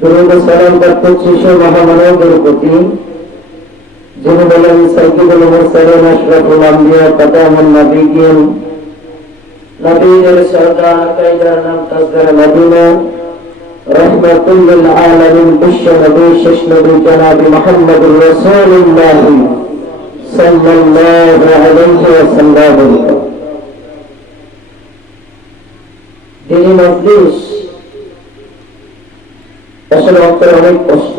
দরুদ ও সালাম করতেছি সে মহামানবের প্রতি যিনি বলেন সাইয়্যিদুল মুরসালিন আশরাফুল আম্বিয়া খাতামুন নবিয়্যিন নবীদের সরদার কায়দার নাম তাজদার মদিনা রহমাতুল লিল আলামিন বিশ্ব নবী শেষ নবী জনাব মুহাম্মদুর রাসূলুল্লাহ সাল্লাল্লাহু আলাইহি ওয়াসাল্লাম। দিনী মজলিস আসলে অন্তরে অনেক কষ্ট।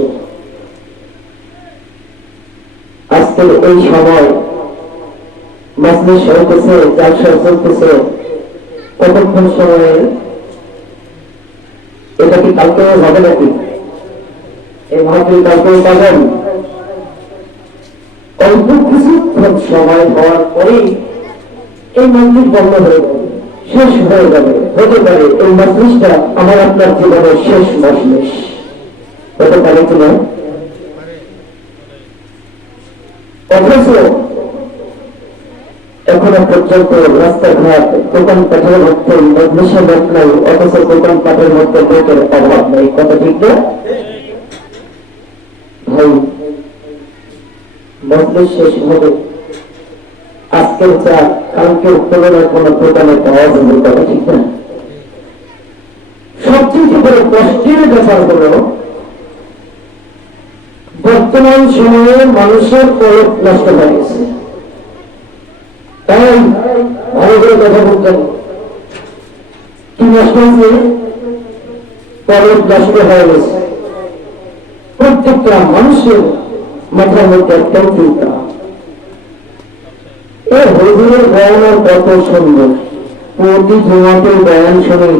আজকের এই সময় মজলিস হইতেছে, জালসা চলতেছে, কতক্ষণ সময়ে এটা কি কালকে হবে নাকি? এই মাহফিল কালকে পাবেন? অল্প কিছুক্ষণ সময় হওয়ার পরেই এই মজলিস বন্ধ হয়ে যাবে, শেষ হয়ে যাবে। হতে পারে এই মজলিসটা আমার আপনার জীবনের শেষ মজলিস, হতে পারে কিনা? অথচ এখনো পর্যন্ত রাস্তাঘাট দোকানপাটের মধ্যে মজলিসের লোক নাই, অথচ দোকানপাটের মধ্যে লোকের অভাব নেই। কথা ঠিক না ভাই? মজলিস শেষ হবে, আজকের চা কালকের তুলনায় কোন দোকানে পাওয়া যাবে। কথা ঠিক না? সবচেয়ে বড় কষ্টের ব্যাপার হল বর্তমান সময়ে মানুষের পরখ নষ্ট হয়ে গেছে। তাই ভালো করে কথা বলতেন, কি নষ্ট হয়েছে? পরখ নষ্ট হয়ে গেছে। প্রত্যেকটা মানুষের মাথার মধ্যে একটাই চিন্তা, এ হুজুরের বয়ান কত সুন্দর, প্রতি জমাতে বয়ান শুনে